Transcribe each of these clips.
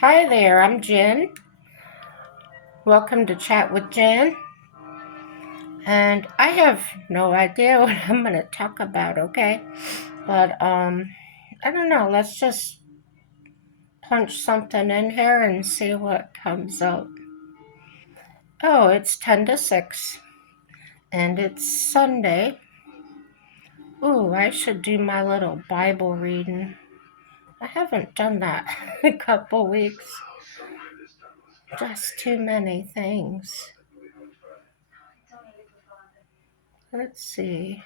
Hi there, I'm Jen. Welcome to Chat with Jen. And I have no idea what I'm going to talk about, okay? But I don't know, let's just punch something in here and see what comes up. Oh, it's 10 to 6 and it's Sunday. Ooh, I should do my little Bible reading. I haven't done that in a couple weeks. Just too many things. Let's see.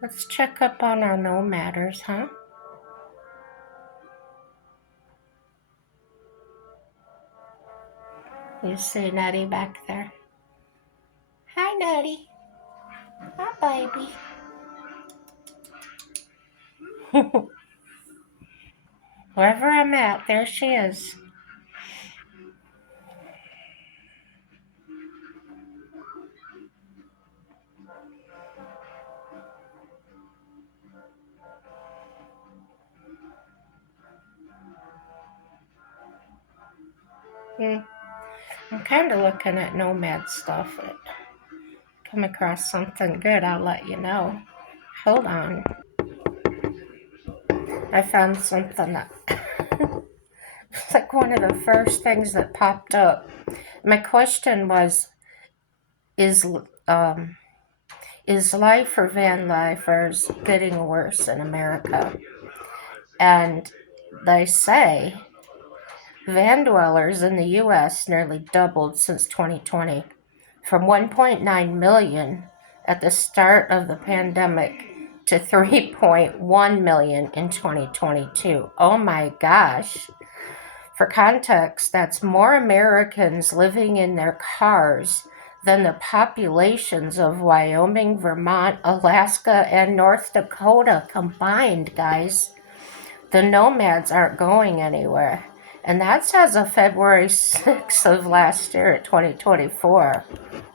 Let's check up on our no matters, huh? You see Nutty back there? Hi, Nutty. Hi, baby. Wherever I'm at, there she is. Hmm. I'm kind of looking at Nomad stuff. Come across something good, I'll let you know. Hold on. I found something that it's like one of the first things that popped up. My question was, is um, is life for van lifers getting worse in America? And they say van dwellers in the U.S. nearly doubled since 2020, from 1.9 million at the start of the pandemic to 3.1 million in 2022. Oh my gosh. For context, that's more Americans living in their cars than the populations of Wyoming, Vermont, Alaska, and North Dakota combined, guys. The nomads aren't going anywhere. And that's as of February 6th of last year at 2024.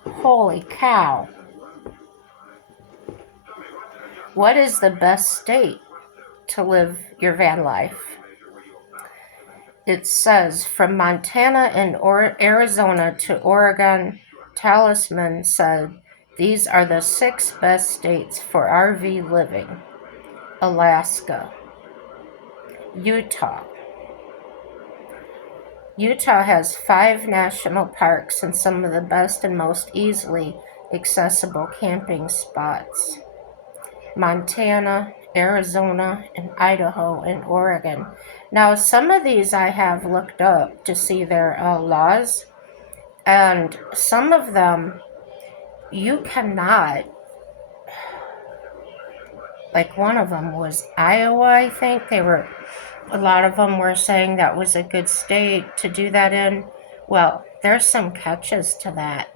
Holy cow. What is the best state to live your van life? It says from Montana and Arizona to Oregon, Talisman said these are the 6 best states for RV living. Alaska, Utah. Utah has 5 national parks and some of the best and most easily accessible camping spots. Montana, Arizona, and Idaho, and Oregon. Now, some of these I have looked up to see their laws, and some of them you cannot. Like one of them was Iowa, I think. A lot of them were saying that was a good state to do that in. Well, there's some catches to that.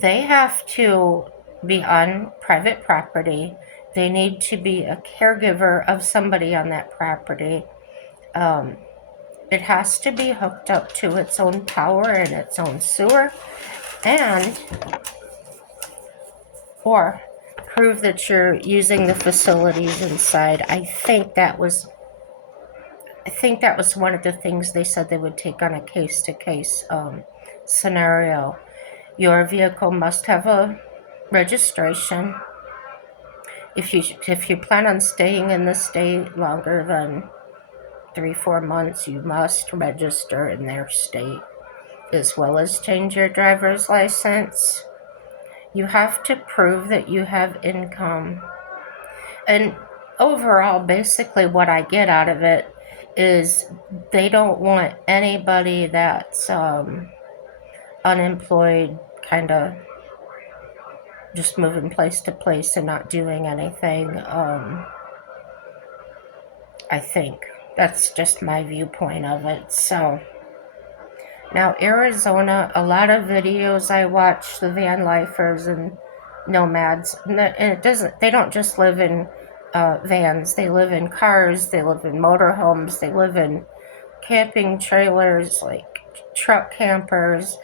They have to be on private property. They need to be a caregiver of somebody on that property. Um, it has to be hooked up to its own power and its own sewer, and or prove that you're using the facilities inside. I think that was one of the things they said they would take on a case-to-case scenario. Your vehicle must have a registration. If you plan on staying in the state longer than 3-4 months, you must register in their state, as well as change your driver's license. You have to prove that you have income. And overall, basically, what I get out of it is they don't want anybody that's unemployed, kind of just moving place to place and not doing anything. I think that's just my viewpoint of it. So now Arizona, a lot of videos I watch, the van lifers and nomads, and it doesn't. They don't just live in vans. They live in cars. They live in motorhomes. They live in camping trailers, like truck campers,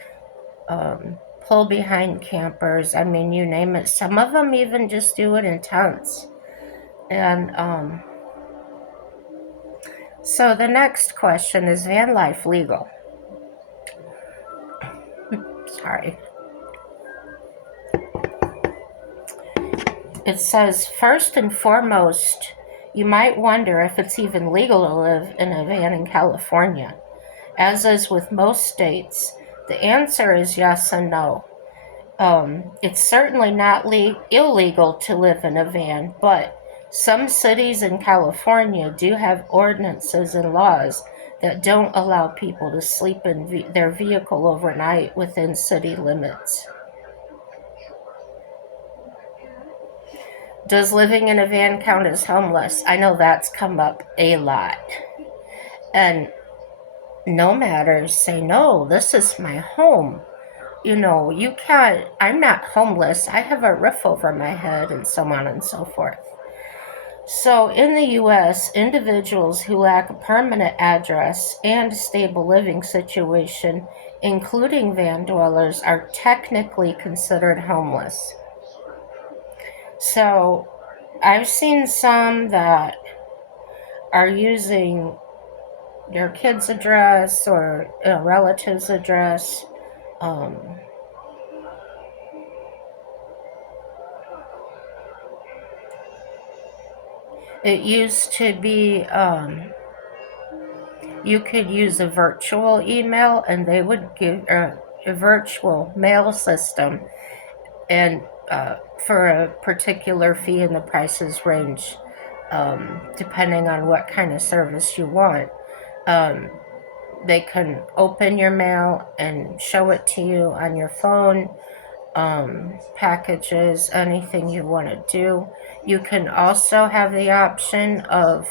pull behind campers. I mean, you name it. Some of them even just do it in tents. And so the next question is van life legal? Sorry. It says, first and foremost, you might wonder if it's even legal to live in a van in California. As is with most states, the answer is yes and no. It's certainly not illegal to live in a van, but some cities in California do have ordinances and laws that don't allow people to sleep in their vehicle overnight within city limits. Does living in a van count as homeless? I know that's come up a lot. And nomaders say, no, this is my home. You can't, I'm not homeless. I have a roof over my head, and so on and so forth. So in the U.S., individuals who lack a permanent address and stable living situation, including van dwellers, are technically considered homeless. So I've seen some that are using their kid's address or a relative's address. It used to be you could use a virtual email, and they would give a virtual mail system, and for a particular fee, and the prices range depending on what kind of service you want. They can open your mail and show it to you on your phone, packages, anything you want to do. You can also have the option of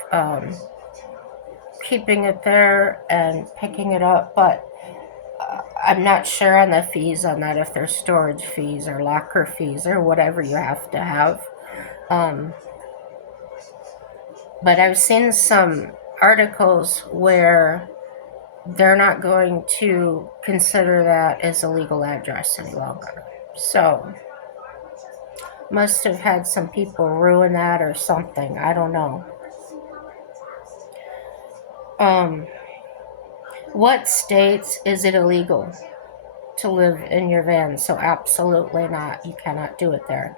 keeping it there and picking it up, but I'm not sure on the fees on that, if there's storage fees or locker fees or whatever you have to have. But I've seen some articles where they're not going to consider that as a legal address any longer. So, must have had some people ruin that or something. I don't know. What states is it illegal to live in your van? So absolutely not. You cannot do it there.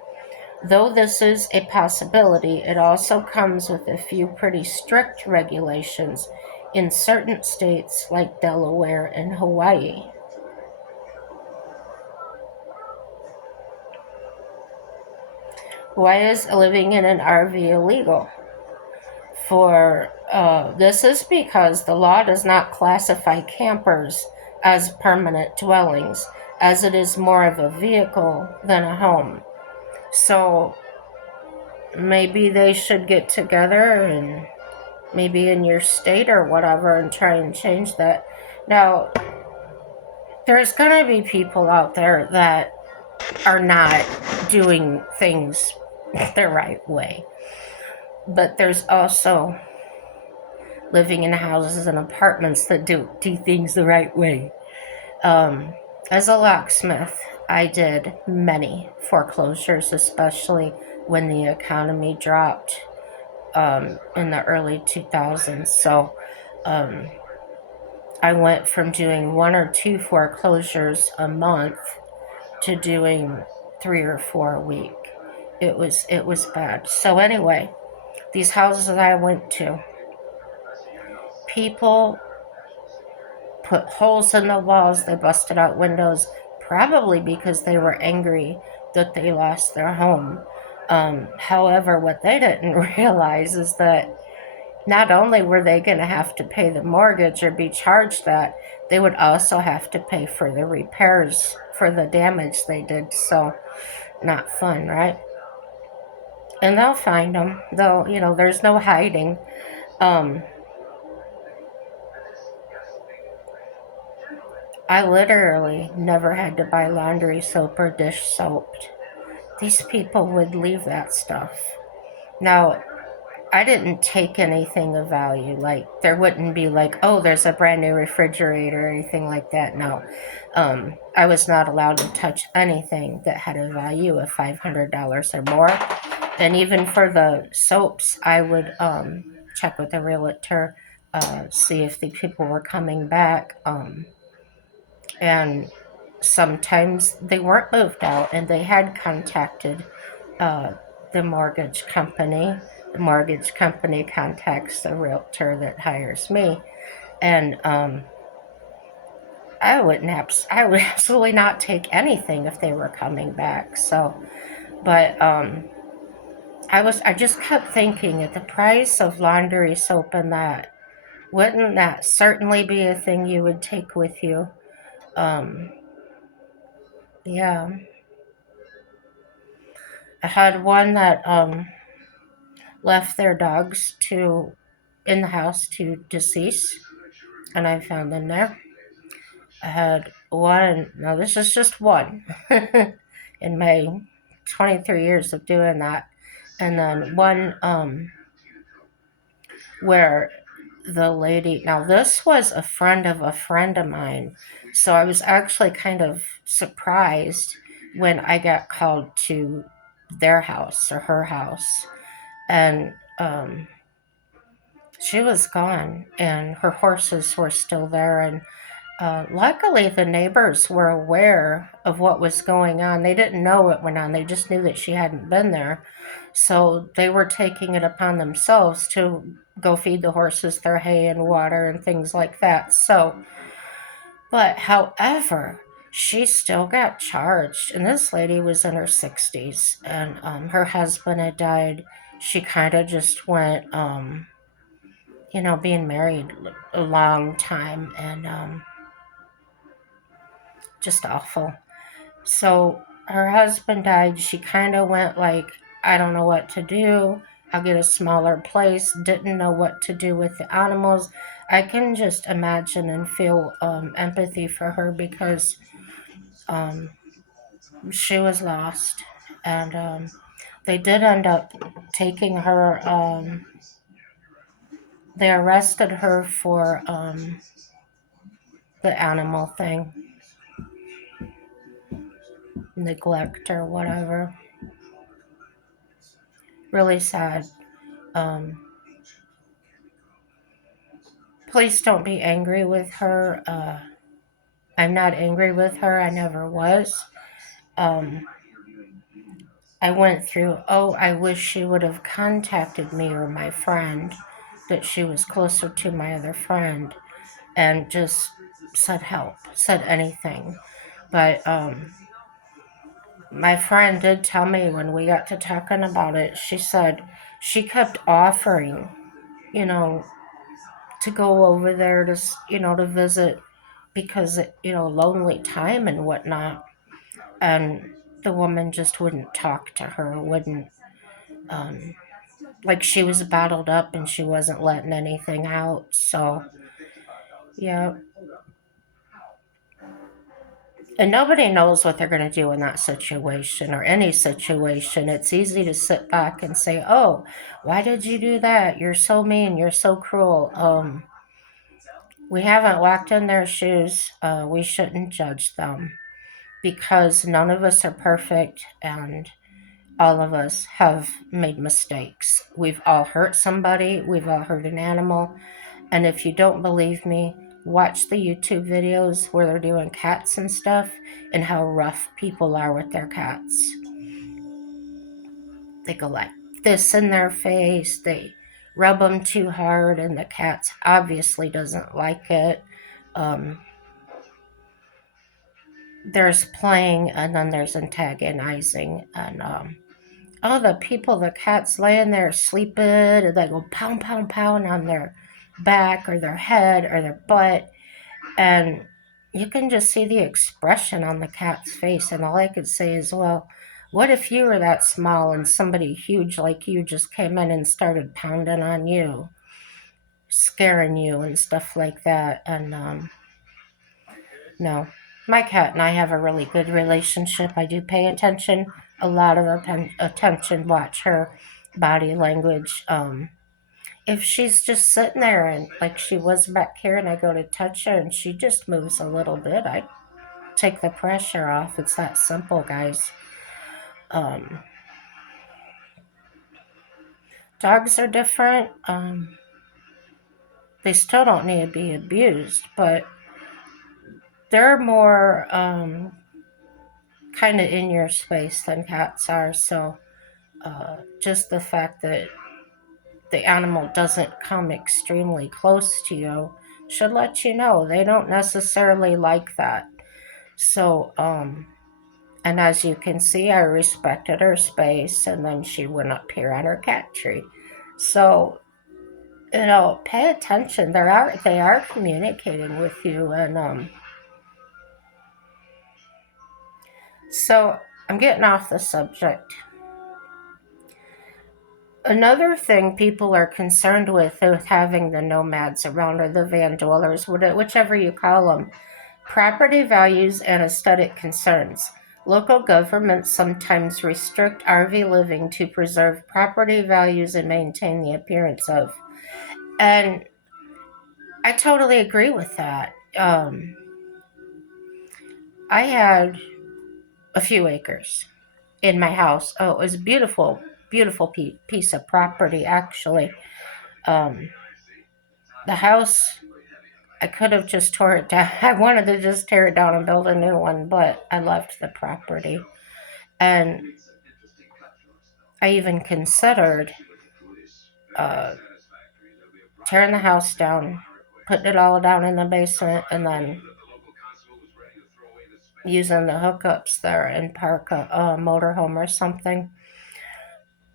Though this is a possibility, it also comes with a few pretty strict regulations in certain states like Delaware and Hawaii. Why is living in an RV illegal? This is because the law does not classify campers as permanent dwellings, as it is more of a vehicle than a home. So maybe they should get together, and maybe in your state or whatever, and try and change that. Now, there's going to be people out there that are not doing things the right way. But there's also living in houses and apartments that do things the right way. As a locksmith, I did many foreclosures, especially when the economy dropped in the early 2000s. So I went from doing 1 or 2 foreclosures a month to doing 3 or 4 a week. It was bad. So anyway, these houses that I went to, people put holes in the walls, they busted out windows, probably because they were angry that they lost their home. However, what they didn't realize is that not only were they going to have to pay the mortgage or be charged that, they would also have to pay for the repairs for the damage they did. So, not fun, right? And they'll find them. Though, there's no hiding. I literally never had to buy laundry soap or dish soap. These people would leave that stuff. Now, I didn't take anything of value. Like, there wouldn't be like, oh, there's a brand new refrigerator or anything like that. No. I was not allowed to touch anything that had a value of $500 or more. And even for the soaps, I would check with the realtor, see if the people were coming back. And sometimes they weren't moved out and they had contacted uh, the mortgage company. The mortgage company contacts the realtor that hires me. And I would absolutely not take anything if they were coming back. So, but I just kept thinking at the price of laundry soap and that, wouldn't that certainly be a thing you would take with you? Um, yeah, I had one that left their dogs to in the house to decease, and I found them there. I had one. No, this is just one in my 23 years of doing that, and then one where the lady. Now this was a friend of a friend of mine, so I was actually kind of surprised when I got called to their house or her house, and she was gone, and her horses were still there, and luckily, the neighbors were aware of what was going on. They didn't know what went on, they just knew that she hadn't been there. So they were taking it upon themselves to go feed the horses their hay and water and things like that. So, but however, she still got charged. And this lady was in her 60s, and her husband had died. She kind of just went, being married a long time, and just awful. So her husband died. She kind of went like, I don't know what to do. I'll get a smaller place. Didn't know what to do with the animals. I can just imagine and feel empathy for her because um, she was lost. And they did end up taking her, they arrested her for the animal thing, neglect or whatever. Really sad. Um, Please don't be angry with her. I'm not angry with her. I never was. Um, I went through, oh, I wish she would have contacted me or my friend, that she was closer to my other friend, and just said help, said anything. But my friend did tell me when we got to talking about it, she said she kept offering, you know, to go over there to, to visit because, lonely time and whatnot. And the woman just wouldn't talk to her, wouldn't, um, like she was bottled up and she wasn't letting anything out. So, yeah. And nobody knows what they're going to do in that situation or any situation. It's easy to sit back and say, oh, why did you do that? You're so mean. You're so cruel. We haven't walked in their shoes. We shouldn't judge them because none of us are perfect and all of us have made mistakes. We've all hurt somebody, we've all hurt an animal. And if you don't believe me, watch the YouTube videos where they're doing cats and stuff and how rough people are with their cats. They go like this in their face, they rub them too hard, and the cat obviously doesn't like it. Um, there's playing and then there's antagonizing, and oh, the people, the cats laying there sleeping, and they go pound, pound, pound on their back or their head or their butt. And you can just see the expression on the cat's face. And all I could say is, well, what if you were that small and somebody huge like you just came in and started pounding on you, scaring you, and stuff like that? And no, my cat and I have a really good relationship. I do pay attention, a lot of attention, watch her body language. If she's just sitting there and like she was back here and I go to touch her and she just moves a little bit, I take the pressure off. It's that simple, guys. Um, Dogs are different. They still don't need to be abused, but they're more kind of in your space than cats are. So just the fact that the animal doesn't come extremely close to you should let you know they don't necessarily like that. So, and as you can see, I respected her space, and then she went up here on her cat tree. So, pay attention. They are communicating with you, and so I'm getting off the subject. Another thing people are concerned with having the nomads around, or the van dwellers, whichever you call them, property values and aesthetic concerns. Local governments sometimes restrict RV living to preserve property values and maintain the appearance of. And I totally agree with that. I had a few acres in my house. Oh, it was a beautiful, beautiful piece of property, actually. Um, the house, I could have just tore it down. I wanted to just tear it down and build a new one, but I loved the property. And I even considered uh, tearing the house down, putting it all down in the basement, and then using the hookups there and park a motorhome or something.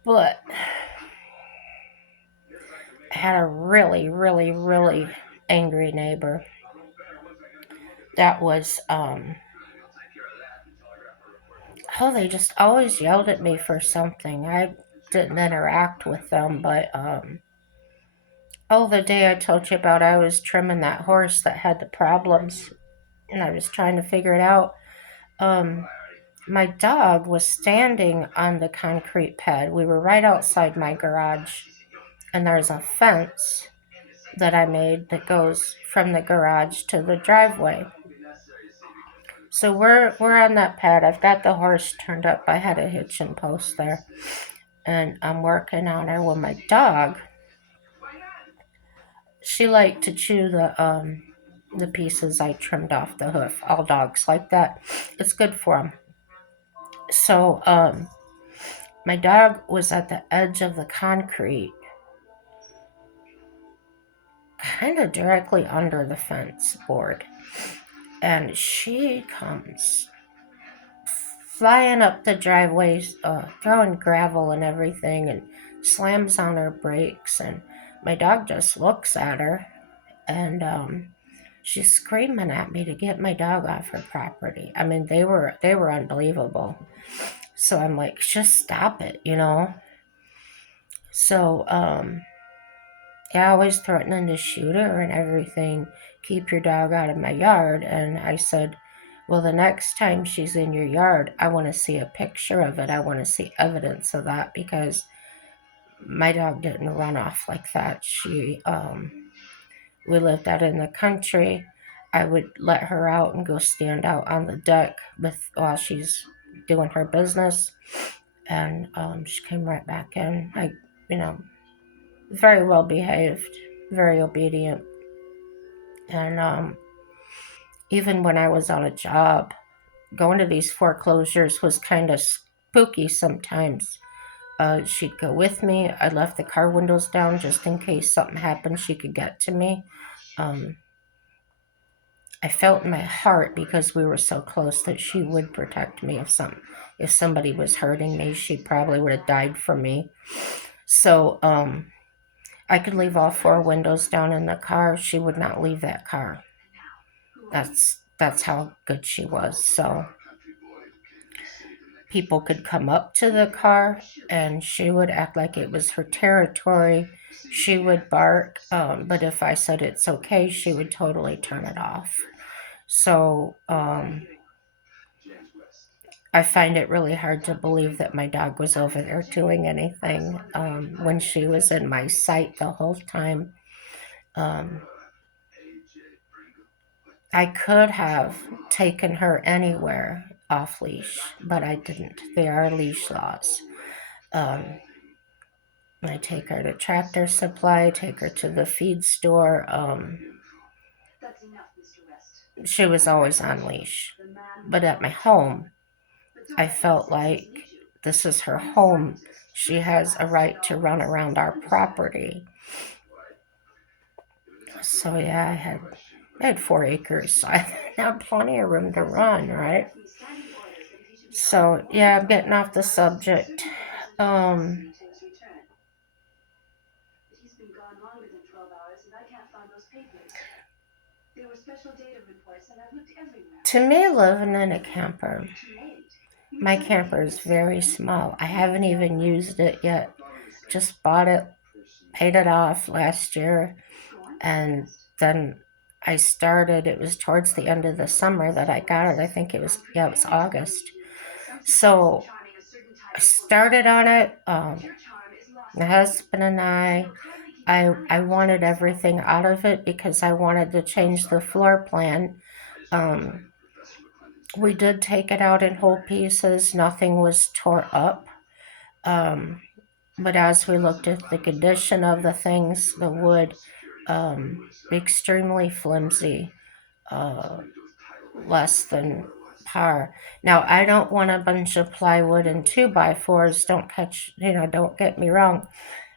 But I had a really, really, really angry neighbor that was, they just always yelled at me for something. I didn't interact with them, but, the day I told you about, I was trimming that horse that had the problems, and I was trying to figure it out. Um, my dog was standing on the concrete pad. We were right outside my garage, and there's a fence that I made that goes from the garage to the driveway. So we're on that pad. I've got the horse turned up. I had a hitching post there, and I'm working on her. Well, my dog, she liked to chew the pieces I trimmed off the hoof. All dogs like that. It's good for them. So my dog was at the edge of the concrete, kind of directly under the fence board, and she comes flying up the driveway, throwing gravel and everything, and slams on her brakes. And my dog just looks at her, and she's screaming at me to get my dog off her property. I mean, they were unbelievable. So I'm like, just stop it. So yeah, I was threatening to shoot her and everything. Keep your dog out of my yard. And I said, well, the next time she's in your yard, I want to see a picture of it. I want to see evidence of that, because my dog didn't run off like that. We lived out in the country. I would let her out and go stand out on the deck while she's doing her business, and she came right back in. You know, very well behaved, very obedient, and even when I was on a job, going to these foreclosures was kind of spooky sometimes. She'd go with me. I left the car windows down just in case something happened. She could get to me. Um, I felt in my heart, because we were so close, that she would protect me if somebody was hurting me. She probably would have died for me. So I could leave all four windows down in the car. She would not leave that car. That's how good she was. So people could come up to the car, and she would act like it was her territory. She would bark, but if I said it's okay, she would totally turn it off. So I find it really hard to believe that my dog was over there doing anything when she was in my sight the whole time. Um, I could have taken her anywhere off leash, but I didn't. There are leash laws. Um, I take her to Tractor Supply, take her to the feed store. She was always on leash. But at my home, I felt like this is her home. She has a right to run around our property. So yeah, I had 4 acres, so I had plenty of room to run, right? So yeah, I'm getting off the subject. Um, to me, living in a camper, my camper is very small. I haven't even used it yet. Just bought it, paid it off last year, and then I started. It was towards the end of the summer that I got it. I think it was August. So I started on it. My husband and I wanted everything out of it because I wanted to change the floor plan. Um, we did take it out in whole pieces. Nothing was tore up. Um, but as we looked at the condition of the things, the wood, extremely flimsy, uh, less than par. Now, I don't want a bunch of plywood and 2x4s. Don't get me wrong,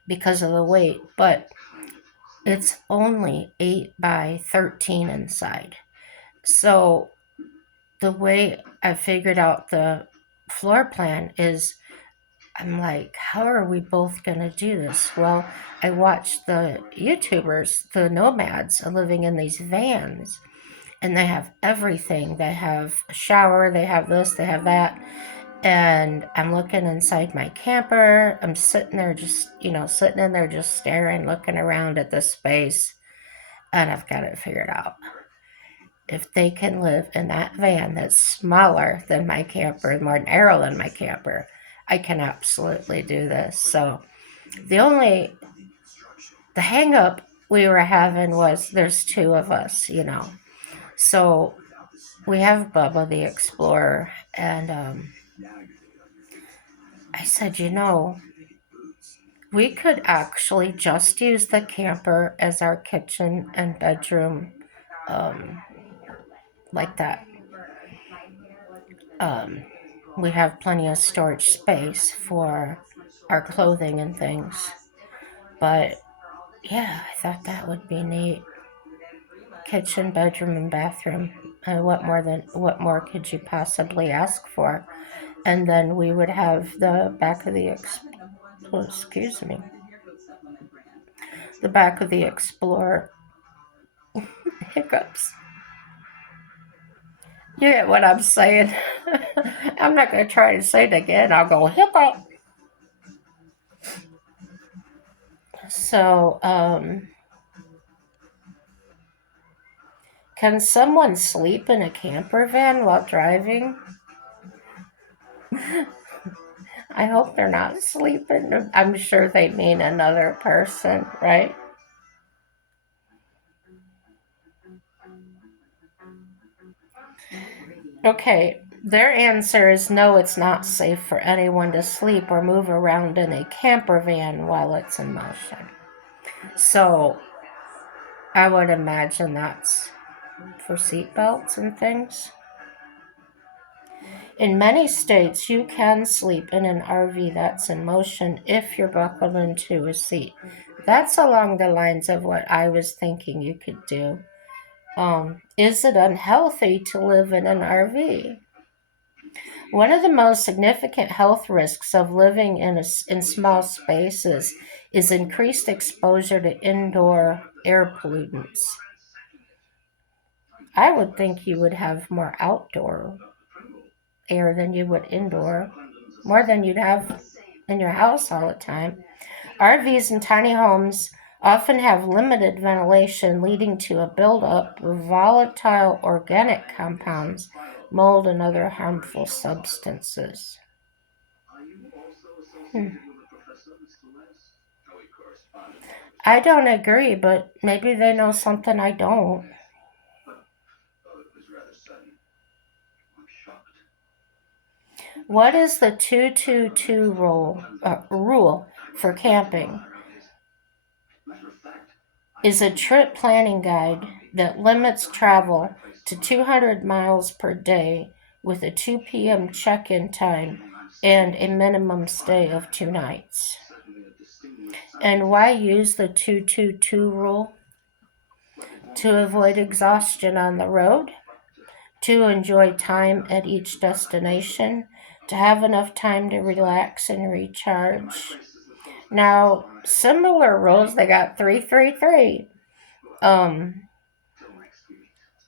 because of the weight, but it's only 8 by 13 inside. So the way I figured out the floor plan is I'm like, how are we both going to do this? Well, I watched the YouTubers, the nomads, are living in these vans, and they have everything. They have a shower, they have this, they have that. And I'm looking inside my camper. I'm sitting there sitting in there just staring, looking around at this space, and I've got it figured out. If they can live in that van that's smaller than my camper, more narrow than my camper, I can absolutely do this. So the hang up we were having was there's two of us. So we have Bubba the Explorer, and I said, we could actually just use the camper as our kitchen and bedroom, um, like that. Um, we have plenty of storage space for our clothing and things. But yeah, I thought that would be neat. Kitchen, bedroom, and bathroom. What more could you possibly ask for? And then we would have excuse me, the back of the Explorer. Hiccups. You get what I'm saying? I'm not going to try to say it again. I'll go hiccup. So, can someone sleep in a camper van while driving? I hope they're not sleeping. I'm sure they mean another person, right? Okay, their answer is no, it's not safe for anyone to sleep or move around in a camper van while it's in motion. So, I would imagine that's for seatbelts and things. In many states, you can sleep in an RV that's in motion if you're buckled into a seat. That's along the lines of what I was thinking you could do. Is it unhealthy to live in an RV? One of the most significant health risks of living in small spaces is increased exposure to indoor air pollutants. I would think you would have more outdoor air than you would indoor, more than you'd have in your house all the time. RVs and tiny homes often have limited ventilation, leading to a buildup of volatile organic compounds, mold, and other harmful substances. Hmm. I don't agree, but maybe they know something I don't. What is the 222 rule? for camping is a trip planning guide that limits travel to 200 miles per day with a 2 p.m. check-in time and a minimum stay of 2 nights. And why use the 222 rule? To avoid exhaustion on the road, to enjoy time at each destination, to have enough time to relax and recharge. Now, similar rules, they got 333.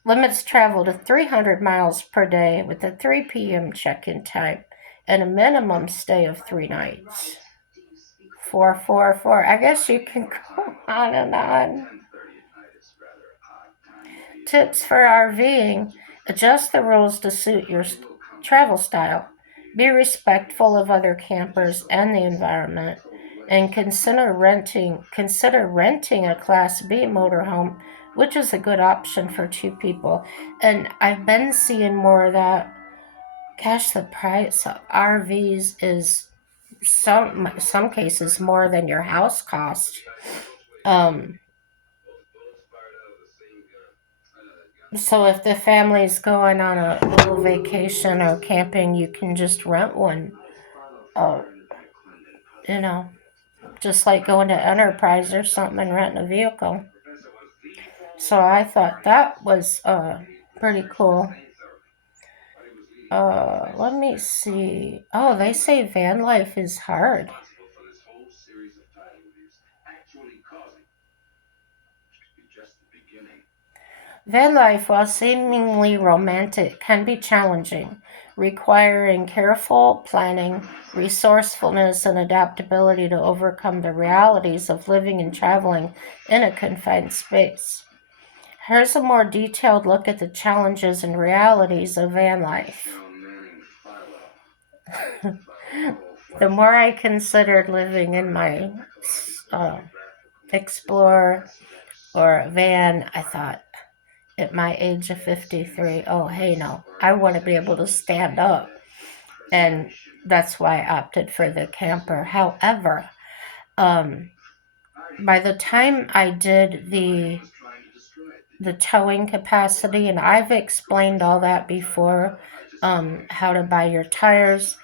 Limits travel to 300 miles per day with a 3 p.m. check-in time and a minimum stay of 3 nights. 444. I guess you can go on and on. Tips for RVing. Adjust the rules to suit your travel style. Be respectful of other campers and the environment. And consider renting a Class B motorhome, which is a good option for 2 people. And I've been seeing more of that. Gosh, the price of RVs is some cases more than your house cost. So if the family's going on a little vacation or camping, you can just rent one. Uh, you know, just like going to Enterprise or something and renting a vehicle. So I thought that was pretty cool. Let me see. Oh, they say van life is hard. Van life, while seemingly romantic, can be challenging, requiring careful planning, resourcefulness, and adaptability to overcome the realities of living and traveling in a confined space. Here's a more detailed look at the challenges and realities of van life. The more I considered living in my Explorer or van, I thought, at my age of 53, oh, hey, no, I want to be able to stand up. And that's why I opted for the camper. However, by the time I did the towing capacity, and I've explained all that before, how to buy your tires,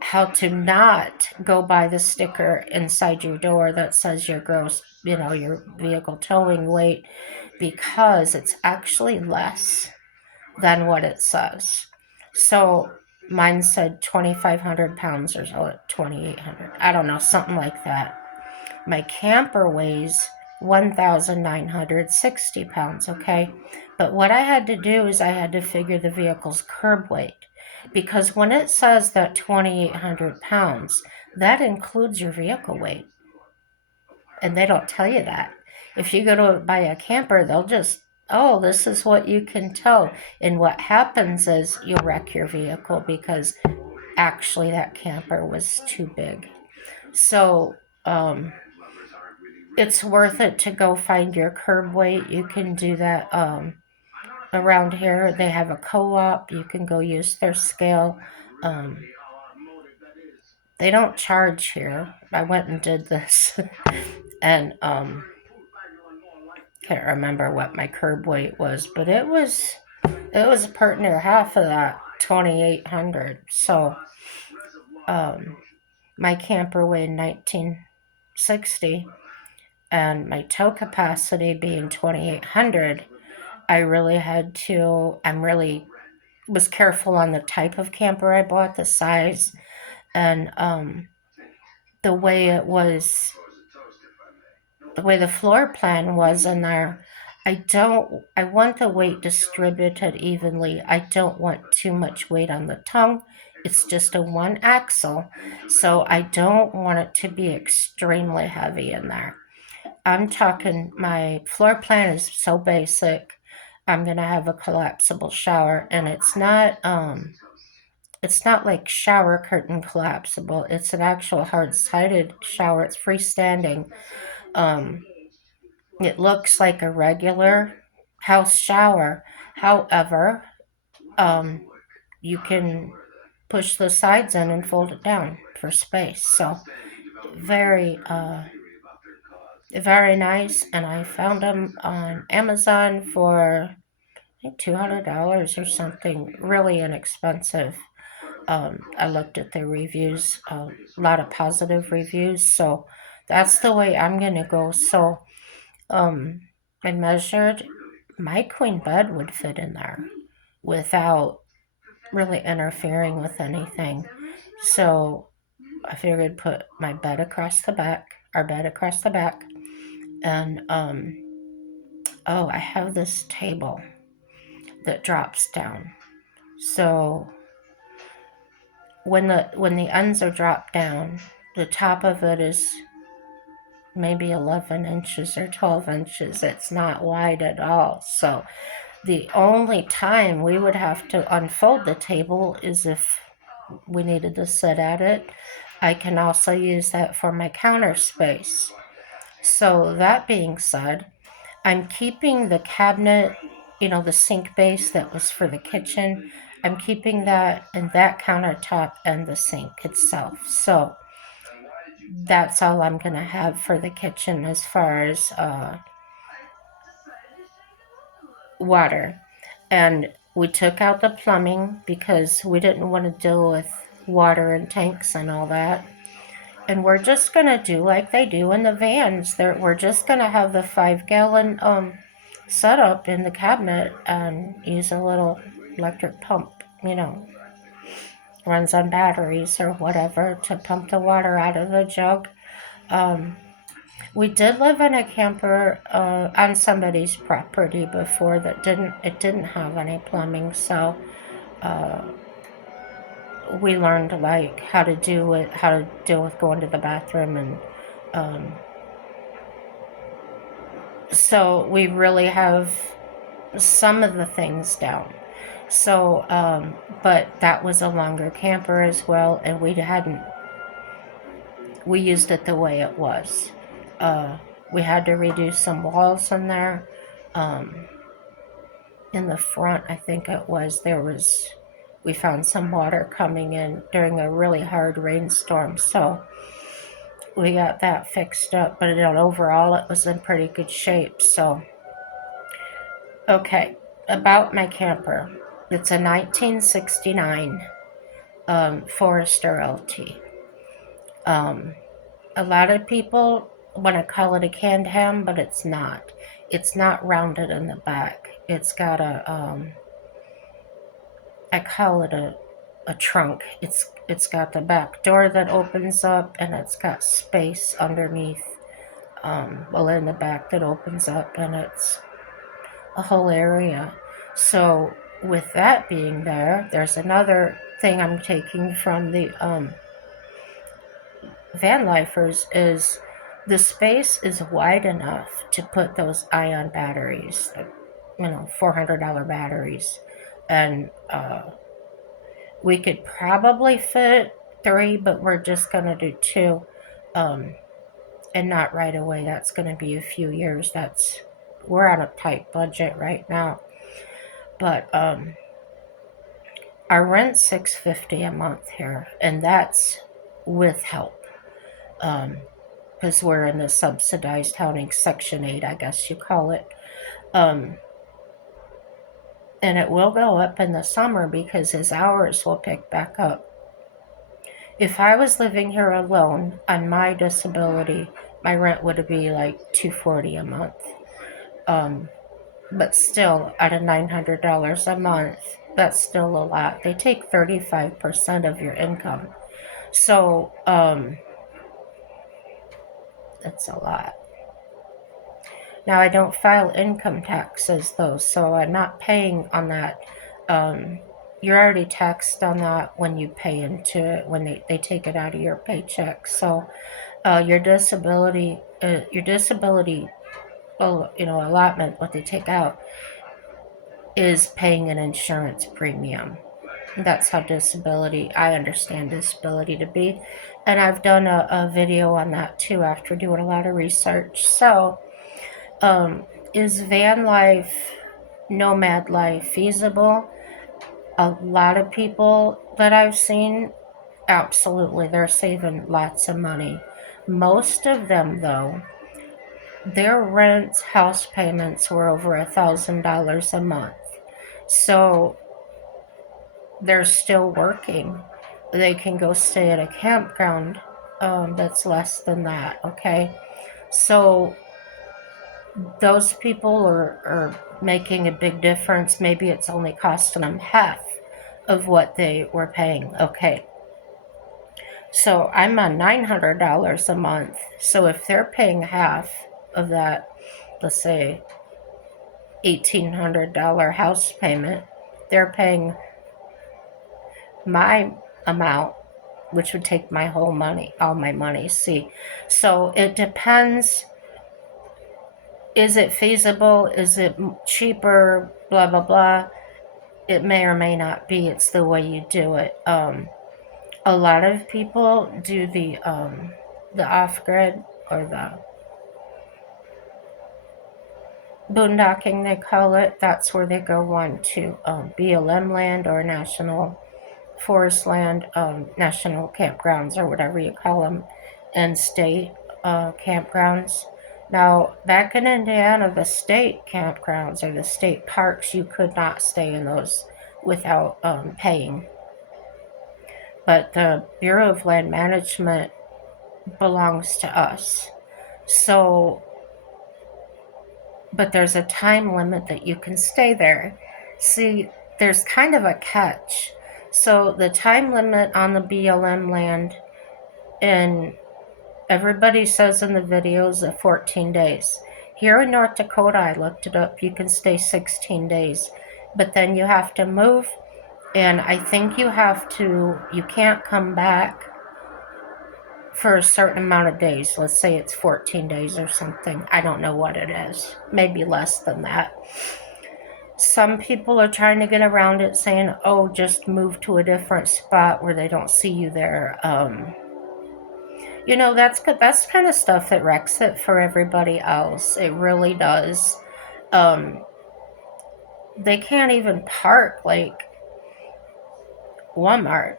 how to not go by the sticker inside your door that says your gross, your vehicle towing weight, because it's actually less than what it says. So mine said 2,500 pounds or so, 2,800. I don't know, something like that. My camper weighs 1,960 pounds, okay? But what I had to do is I had to figure the vehicle's curb weight. Because when it says that 2,800 pounds, that includes your vehicle weight. And they don't tell you that. If you go to buy a camper, they'll just, oh, this is what you can tow. And what happens is you'll wreck your vehicle because actually that camper was too big. So it's worth it to go find your curb weight. You can do that around here. They have a co-op. You can go use their scale. They don't charge here. I went and did this. And can't remember what my curb weight was, but it was a part near half of that 2,800. So my camper weighed 1960, and my tow capacity being 2,800. I really was careful on the type of camper I bought, the size, and the way it was, the way the floor plan was in there. I want the weight distributed evenly. I don't want too much weight on the tongue. It's just a one axle, so I don't want it to be extremely heavy in there. I'm talking, my floor plan is so basic. I'm gonna have a collapsible shower, and it's not like shower curtain collapsible. It's an actual hard-sided shower. It's freestanding. It looks like a regular house shower. However, you can push the sides in and fold it down for space. So very, very nice. And I found them on Amazon for I think $200 or something, really inexpensive. I looked at the reviews, a lot of positive reviews. So that's the way I'm going to go. So um, I measured, my queen bed would fit in there without really interfering with anything. So I figured put my bed across the back, our bed across the back, and oh, I have this table that drops down. So when the ends are dropped down, the top of it is maybe 11 inches or 12 inches. It's not wide at all. So the only time we would have to unfold the table is if we needed to sit at it. I can also use that for my counter space. So that being said, I'm keeping the cabinet, the sink base that was for the kitchen. I'm keeping that and that countertop and the sink itself. So that's all I'm going to have for the kitchen as far as water. And we took out the plumbing because we didn't want to deal with water and tanks and all that. And we're just going to do like they do in the vans. We're just going to have the 5-gallon setup in the cabinet and use a little electric pump, runs on batteries or whatever to pump the water out of the jug. We did live in a camper on somebody's property before that didn't have any plumbing, so we learned like how to deal with going to the bathroom, and so we really have some of the things down. So, but that was a longer camper as well, and we used it the way it was. We had to redo some walls in there. In the front, I think it was, we found some water coming in during a really hard rainstorm, so we got that fixed up, but overall it was in pretty good shape. So, okay, about my camper. It's a 1969 Forester LT. A lot of people want to call it a canned ham, but it's not. It's not rounded in the back. It's got I call it a trunk. It's got the back door that opens up, and it's got space underneath, in the back that opens up, and it's a whole area. So with that being there's another thing I'm taking from the van lifers is the space is wide enough to put those ion batteries, $400 batteries, and we could probably fit 3, but we're just gonna do 2, and not right away. That's gonna be a few years. We're on a tight budget right now, but our rent's $650 a month here, and that's with help. Because we're in the subsidized housing, Section 8, I guess you call it. And it will go up in the summer because his hours will pick back up. If I was living here alone on my disability, my rent would be like $240 a month. But still, at a $900 a month, that's still a lot. They take 35% of your income. So, that's a lot. Now, I don't file income taxes though, so I'm not paying on that. You're already taxed on that when you pay into it, when they take it out of your paycheck. So, your disability, allotment, what they take out, is paying an insurance premium. That's how I understand disability to be. And I've done a video on that too after doing a lot of research. So, is van life, nomad life feasible? A lot of people that I've seen Absolutely, they're saving lots of money. Most of them, though, their rent house payments were over $1,000 a month. So they're still working. They can go stay at a campground that's less than that, okay? So those people are making a big difference. Maybe it's only costing them half of what they were paying, okay? So I'm on $900 a month. So if they're paying half of that, let's say $1,800 house payment, they're paying my amount, which would take my whole money, all my money. See, so it depends. Is it feasible? Is it cheaper? Blah, blah, blah. It may or may not be. It's the way you do it. A lot of people do the off-grid or the boondocking, they call it. That's where they go on to BLM land or national forest land, national campgrounds or whatever you call them, and state campgrounds. Now, back in Indiana, the state campgrounds or the state parks, you could not stay in those without paying. But the Bureau of Land Management belongs to us. So, but there's a time limit that you can stay there. See, there's kind of a catch. So the time limit on the BLM land, and everybody says in the videos of 14 days. Here in North Dakota, I looked it up, you can stay 16 days. But then you have to move, and I think you can't come back for a certain amount of days. Let's say it's 14 days or something. I don't know what it is. Maybe less than that. Some people are trying to get around it, saying, oh, just move to a different spot where they don't see you there. That's kind of stuff that wrecks it for everybody else. It really does. They can't even park like Walmart.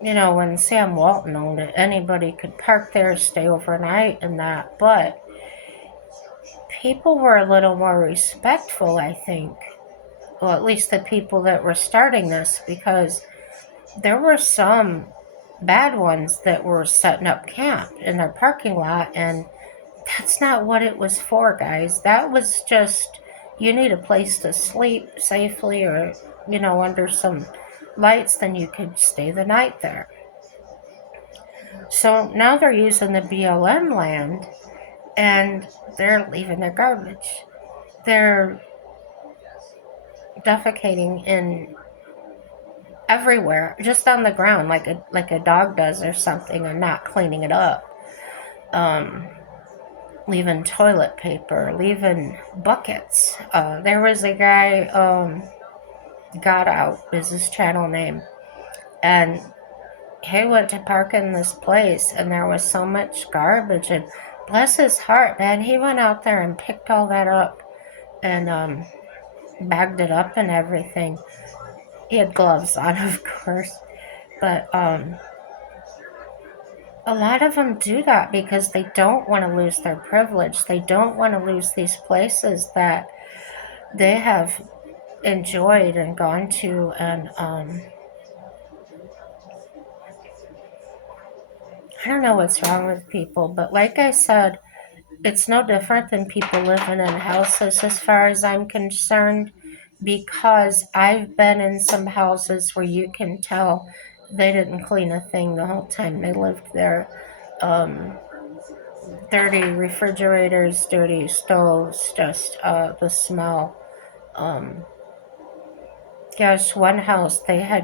When Sam Walton owned it, anybody could park there, stay overnight and that. But people were a little more respectful, I think. Well, at least the people that were starting this, because there were some bad ones that were setting up camp in their parking lot, and that's not what it was for, guys. That was just, you need a place to sleep safely or, under some lights, then you could stay the night there. So now they're using the BLM land, and they're leaving their garbage. They're defecating in everywhere, just on the ground, like a dog does or something, and not cleaning it up. Leaving toilet paper, leaving buckets. There was a guy, Got Out is his channel name, and he went to park in this place, and there was so much garbage, and bless his heart, man, he went out there and picked all that up and bagged it up and everything. He had gloves on, of course, but a lot of them do that because they don't want to lose their privilege. They don't want to lose these places that they have enjoyed and gone to, and I don't know what's wrong with people, but like I said, it's no different than people living in houses as far as I'm concerned, because I've been in some houses where you can tell they didn't clean a thing the whole time they lived there. Dirty refrigerators, dirty stoves, just the smell. Gosh, one house, they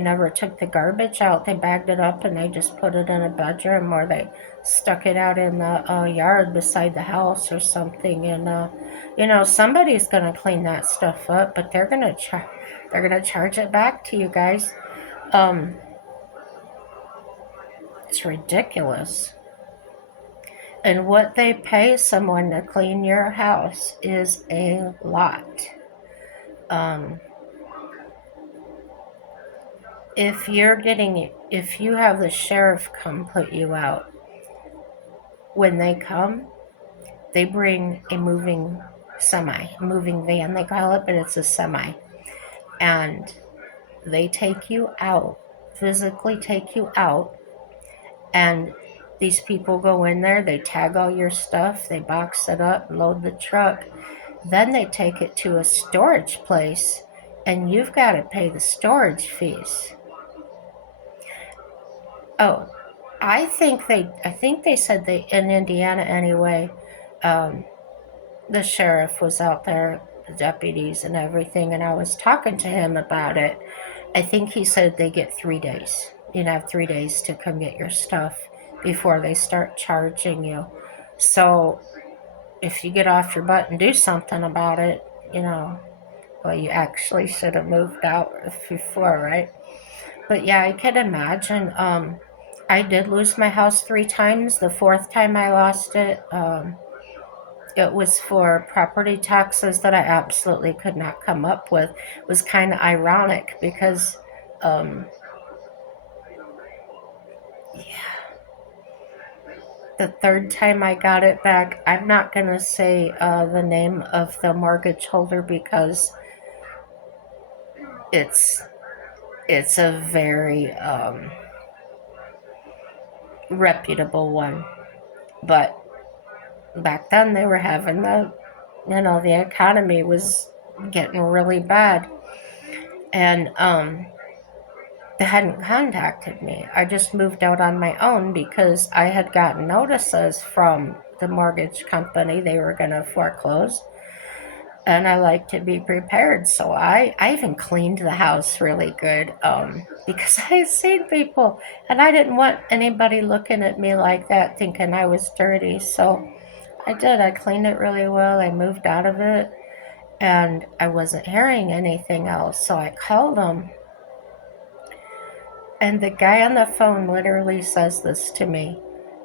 never took the garbage out. They bagged it up and they just put it in a bedroom, or they stuck it out in the yard beside the house or something. And somebody's gonna clean that stuff up, but they're gonna charge it back to you guys. It's ridiculous. And what they pay someone to clean your house is a lot. if you have the sheriff come put you out, when they come, they bring a moving van, they call it, but it's a semi. And they take you out, physically take you out, and these people go in there, they tag all your stuff, they box it up, load the truck, then they take it to a storage place, and you've got to pay the storage fees. Oh, I think they said they in Indiana anyway. Um, the sheriff was out there, the deputies and everything, and I was talking to him about it. I think he said they get 3 days. You have 3 days to come get your stuff before they start charging you. So if you get off your butt and do something about it, you know, well, you actually should have moved out before, right? But yeah, I can imagine. I did lose my house 3 times. The fourth time I lost it, it was for property taxes that I absolutely could not come up with. It was kind of ironic because, um, yeah, the third time I got it back, I'm not going to say the name of the mortgage holder because it's it's a very reputable one. But back then they were having the economy was getting really bad, and they hadn't contacted me. I just moved out on my own because I had gotten notices from the mortgage company they were going to foreclose, and I like to be prepared. So I even cleaned the house really good, because I had seen people, and I didn't want anybody looking at me like that thinking I was dirty. So I did. I cleaned it really well. I moved out of it, and I wasn't hearing anything else. So I called them, and the guy on the phone literally says this to me.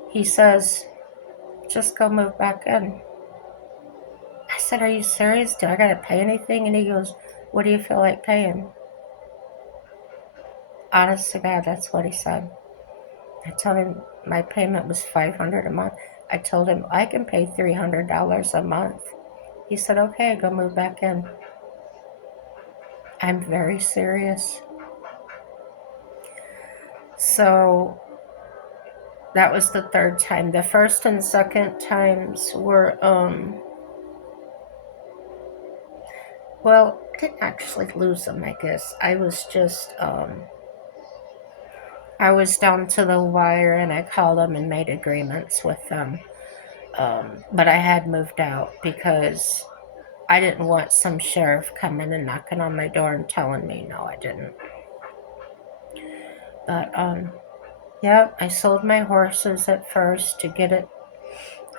He says, "Just go move back in." I said, "Are you serious? Do I got to pay anything?" And he goes, "What do you feel like paying?" Honest to God, that's what he said. I told him my payment was $500 a month. I told him I can pay $300 a month. He said, "Okay, go move back in." I'm very serious. So that was the third time. The first and second times were, well, I didn't actually lose them, I guess. I was down to the wire, and I called them and made agreements with them. But I had moved out because I didn't want some sheriff coming and knocking on my door and telling me no, I didn't. But, yeah, I sold my horses at first to get it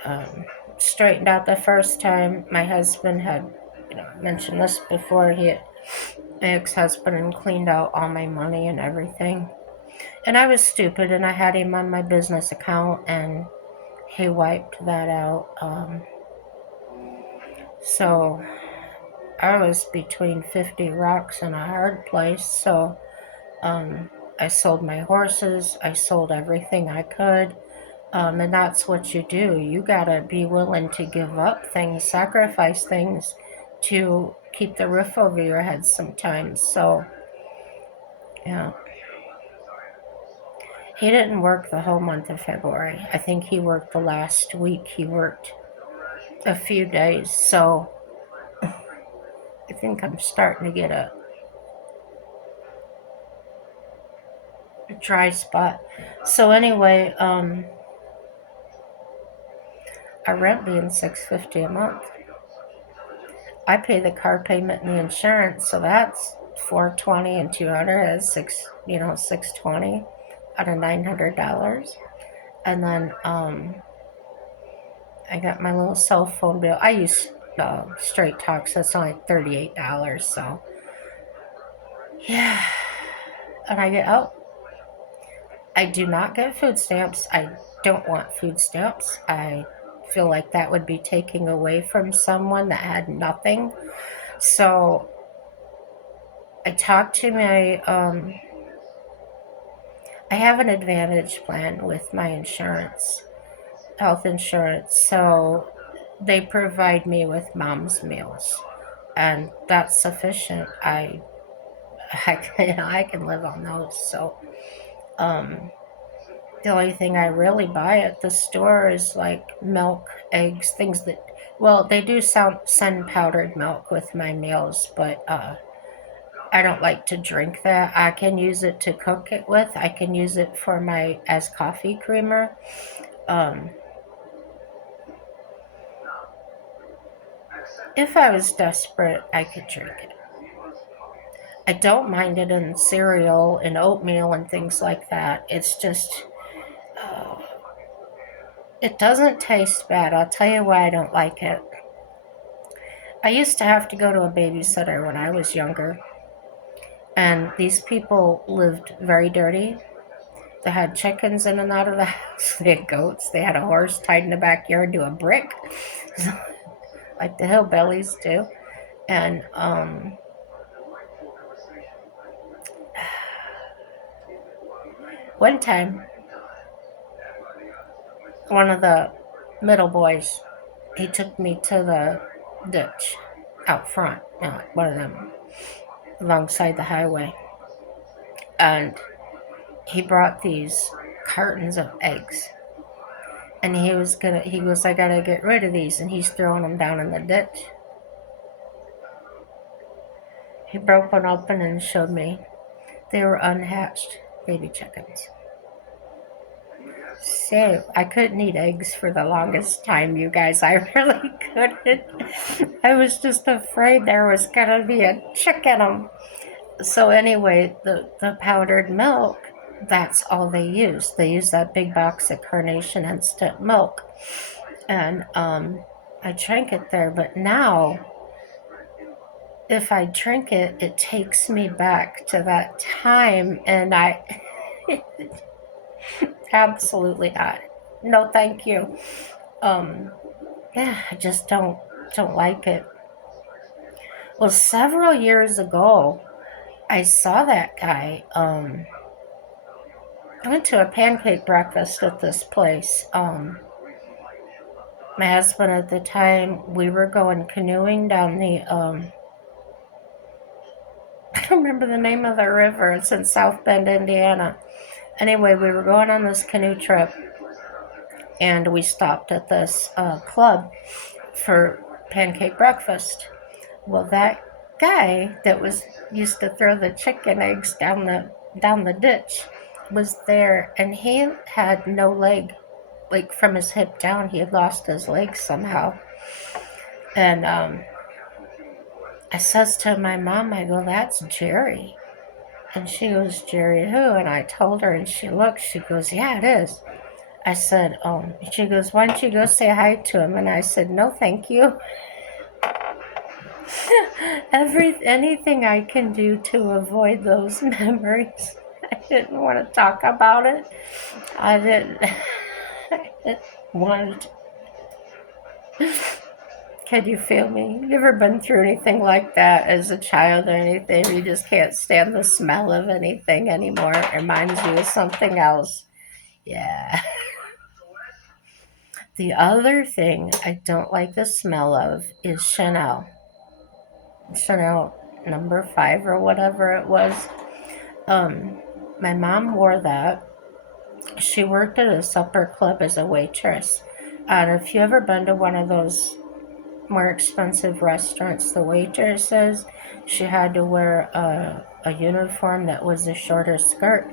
um, straightened out the first time. My husband had, mentioned this before. My ex-husband had cleaned out all my money and everything. And I was stupid, and I had him on my business account, and he wiped that out. So I was between 50 rocks and a hard place. So um, I sold my horses. I sold everything I could. And that's what you do. You gotta be willing to give up things, sacrifice things to keep the roof over your head sometimes. So, yeah. He didn't work the whole month of February. I think he worked the last week. He worked a few days. So, I think I'm starting to get a dry spot. So, anyway, I rent being $650 a month. I pay the car payment and the insurance, so that's 420 and 200 is 620 out of $900. And then I got my little cell phone bill. I use Straight Talk, so it's only $38. So yeah, and I do not get food stamps. I don't want food stamps. I feel like that would be taking away from someone that had nothing. So I talked to my I have an Advantage plan with my insurance, health insurance, so they provide me with mom's meals, and that's sufficient. I can live on those. So um, the only thing I really buy at the store is like milk, eggs, things that. Well, they do send powdered milk with my meals, but I don't like to drink that. I can use it to cook it with. I can use it for my as coffee creamer. Um, if I was desperate, I could drink it. I don't mind it in cereal and oatmeal and things like that. It's just, uh, it doesn't taste bad. I'll tell you why I don't like it. I used to have to go to a babysitter when I was younger, and these people lived very dirty. They had chickens in and out of the house. They had goats. They had a horse tied in the backyard to a brick, like the hillbillies do. And one time, one of the middle boys, he took me to the ditch out front, one of them alongside the highway, and he brought these cartons of eggs. And he goes, I gotta get rid of these, and he's throwing them down in the ditch. He broke one open and showed me they were unhatched baby chickens. So I couldn't eat eggs for the longest time, you guys. I really couldn't. I was just afraid there was gonna be a chick in them. So anyway, the powdered milk, that's all they use. They use that big box of Carnation instant milk, and I drank it there. But now, if I drink it, it takes me back to that time, and I absolutely not. No, thank you. Um, yeah, I just don't like it. Well, several years ago, I saw that guy. I went to a pancake breakfast at this place. My husband at the time, we were going canoeing down the I don't remember the name of the river. It's in South Bend, Indiana. Anyway, we were going on this canoe trip, and we stopped at this club for pancake breakfast. Well, that guy that was used to throw the chicken eggs down the ditch was there, and he had no leg. Like from his hip down, he had lost his leg somehow. And I says to my mom, I go, "That's Jerry." And she goes, "Jerry who?" And I told her, and she looked. She goes, "Yeah, it is." I said, she goes, "Why don't you go say hi to him?" And I said, "No, thank you." Anything I can do to avoid those memories. I didn't want to talk about it. I didn't, I didn't want to. Can you feel me? You ever been through anything like that as a child or anything? You just can't stand the smell of anything anymore. It reminds you of something else. Yeah. The other thing I don't like the smell of is Chanel. Chanel number 5 or whatever it was. Um, my mom wore that. She worked at a supper club as a waitress. And if you ever been to one of those more expensive restaurants, the waitresses, she had to wear a uniform that was a shorter skirt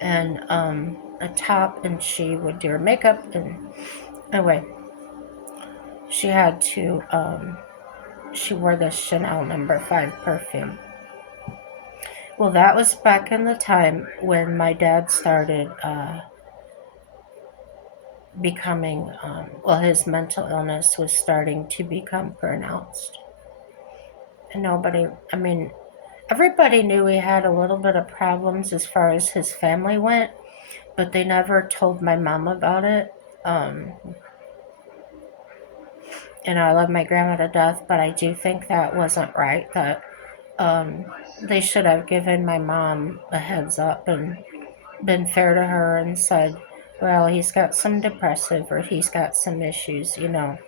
and a top, and she would do her makeup. And anyway, she had to, she wore the Chanel number 5 perfume. Well, that was back in the time when my dad started becoming, his mental illness was starting to become pronounced. And everybody knew he had a little bit of problems as far as his family went, but they never told my mom about it. Um, I love my grandma to death, but I do think that wasn't right. That they should have given my mom a heads up and been fair to her and said, well, he's got some depressive or he's got some issues, you know.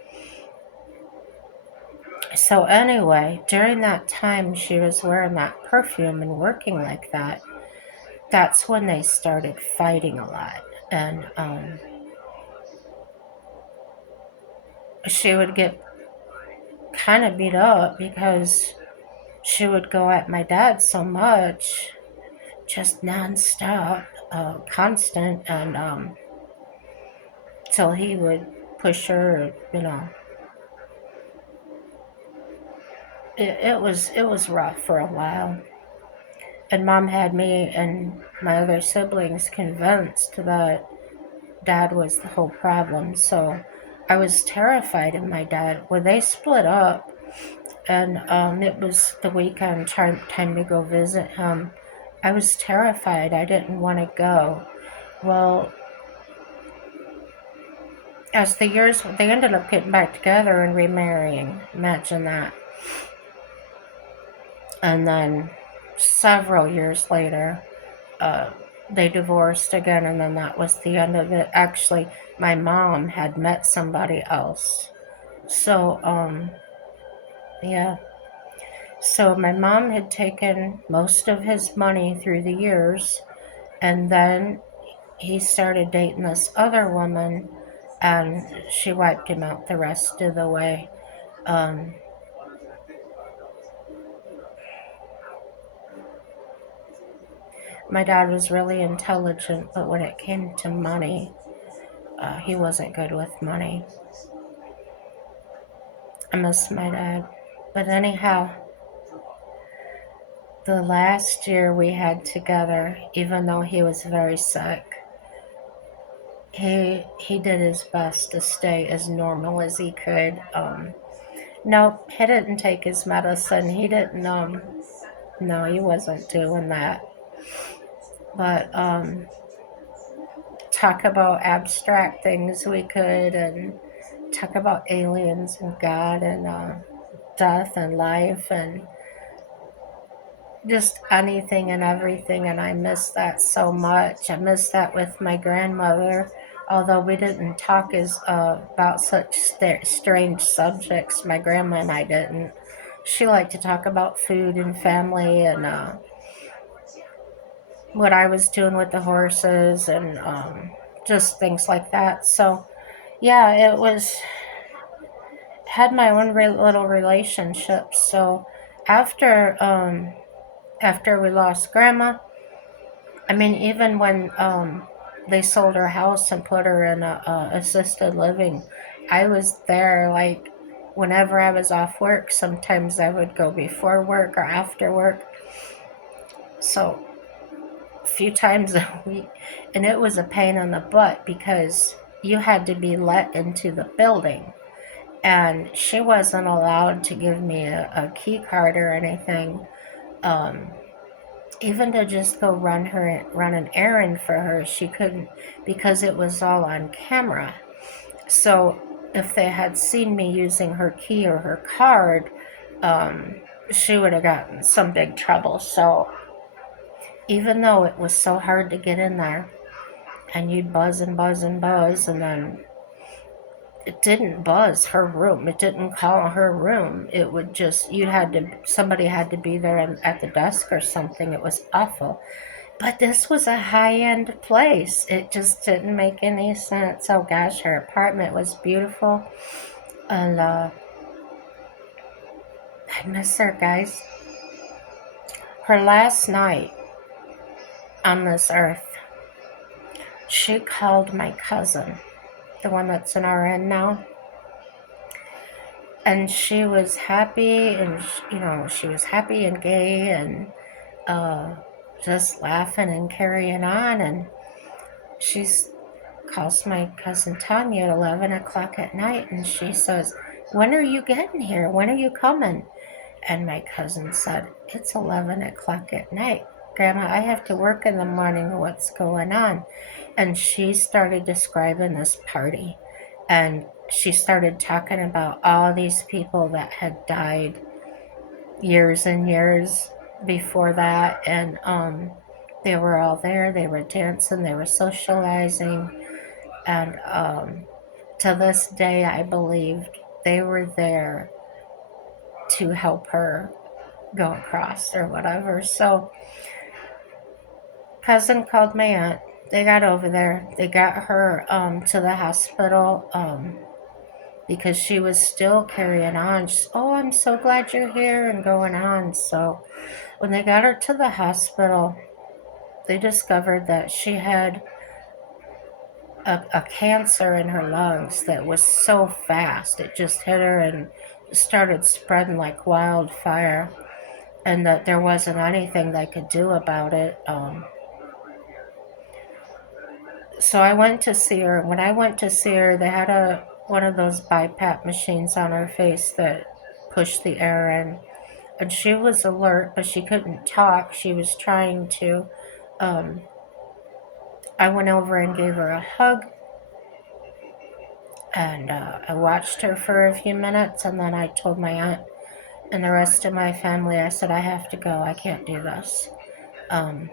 So anyway, during that time she was wearing that perfume and working like that, that's when they started fighting a lot. And she would get kind of beat up because she would go at my dad so much, just nonstop, constant, and till he would push her, you know. It was rough for a while. And mom had me and my other siblings convinced that dad was the whole problem. So I was terrified of my dad. When they split up, and it was the weekend time to go visit him, I was terrified. I didn't want to go. Well, as the years, they ended up getting back together and remarrying. Imagine that. And then several years later, uh, they divorced again, and then that was the end of it. Actually, my mom had met somebody else. So, yeah. So my mom had taken most of his money through the years, and then he started dating this other woman, and she wiped him out the rest of the way. Um, my dad was really intelligent, but when it came to money, he wasn't good with money. I miss my dad. But anyhow, the last year we had together, even though he was very sick, he did his best to stay as normal as he could. Nope, he didn't take his medicine. He didn't. No, he wasn't doing that. But talk about abstract things we could, and talk about aliens and God and death and life and just anything and everything. And I miss that so much. I miss that with my grandmother, although we didn't talk as about such strange subjects. My grandma and I didn't. She liked to talk about food and family and what I was doing with the horses and just things like that. So yeah, it was had my own little relationship. So after after we lost grandma, I mean, even when they sold her house and put her in a assisted living, I was there like whenever I was off work. Sometimes I would go before work or after work. So a few times a week, and it was a pain in the butt because you had to be let into the building, and she wasn't allowed to give me a key card or anything. Um, Even to just go run an errand for her, she couldn't because it was all on camera. So if they had seen me using her key or her card, um, she would have gotten some big trouble. So even though it was so hard to get in there, and you'd buzz and buzz and buzz, and then it didn't buzz her room. It didn't call her room. It would just somebody had to be there at the desk or something. It was awful. But this was a high end place. It just didn't make any sense. Oh gosh, her apartment was beautiful. And I miss her, guys. Her last night on this earth, she called my cousin, the one that's an RN now. And she was happy, and she was happy and gay, and uh, just laughing and carrying on. And she's calls my cousin Tanya at 11 o'clock at night, and she says, "When are you getting here? When are you coming?" And my cousin said, "It's 11 o'clock at night. Grandma, I have to work in the morning. What's going on?" And she started describing this party. And she started talking about all these people that had died years and years before that. And They were all there. They were dancing. They were socializing. And to this day, I believed they were there to help her go across or whatever. So, cousin called my aunt. They got over there. They got her to the hospital because she was still carrying on. She's, oh, I'm so glad you're here and going on. So, when they got her to the hospital, they discovered that she had a cancer in her lungs that was so fast. It just hit her and started spreading like wildfire, and that there wasn't anything they could do about it. So I went to see her. When I went to see her, they had one of those BiPAP machines on her face that pushed the air in, and she was alert, but she couldn't talk. She was trying to. I went over and gave her a hug, and I watched her for a few minutes, and then I told my aunt and the rest of my family, I said, I have to go. I can't do this. Um,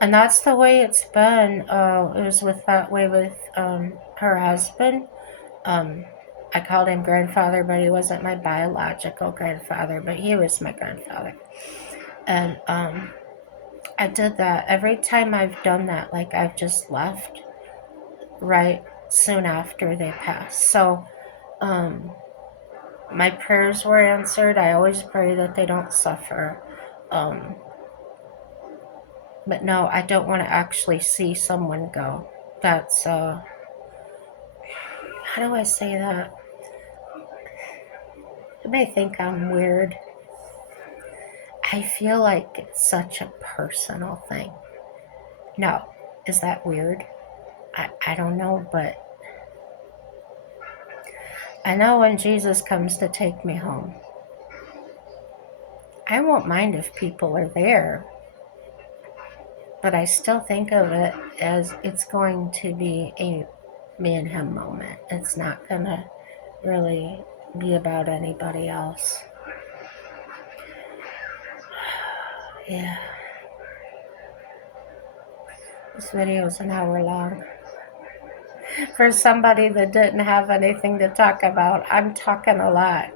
and that's the way it's been. It was that way with her husband. Um, I called him grandfather, but he wasn't my biological grandfather, but he was my grandfather. And I did that. Every time I've done that, like I've just left right soon after they passed. So my prayers were answered. I always pray that they don't suffer. But no, I don't want to actually see someone go. That's, how do I say that? You may think I'm weird. I feel like it's such a personal thing. No, is that weird? I don't know, but I know when Jesus comes to take me home, I won't mind if people are there, but I still think of it as it's going to be a me and him moment. It's not going to really be about anybody else. Yeah. This video is an hour long. For somebody that didn't have anything to talk about, I'm talking a lot.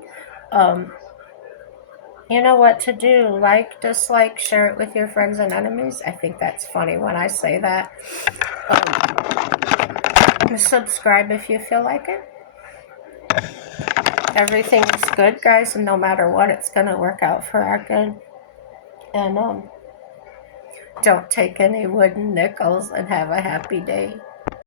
You know what to do. Like, dislike, share it with your friends and enemies. I think that's funny when I say that. Subscribe if you feel like it. Everything's good, guys, and no matter what, it's going to work out for our good. And don't take any wooden nickels, and have a happy day.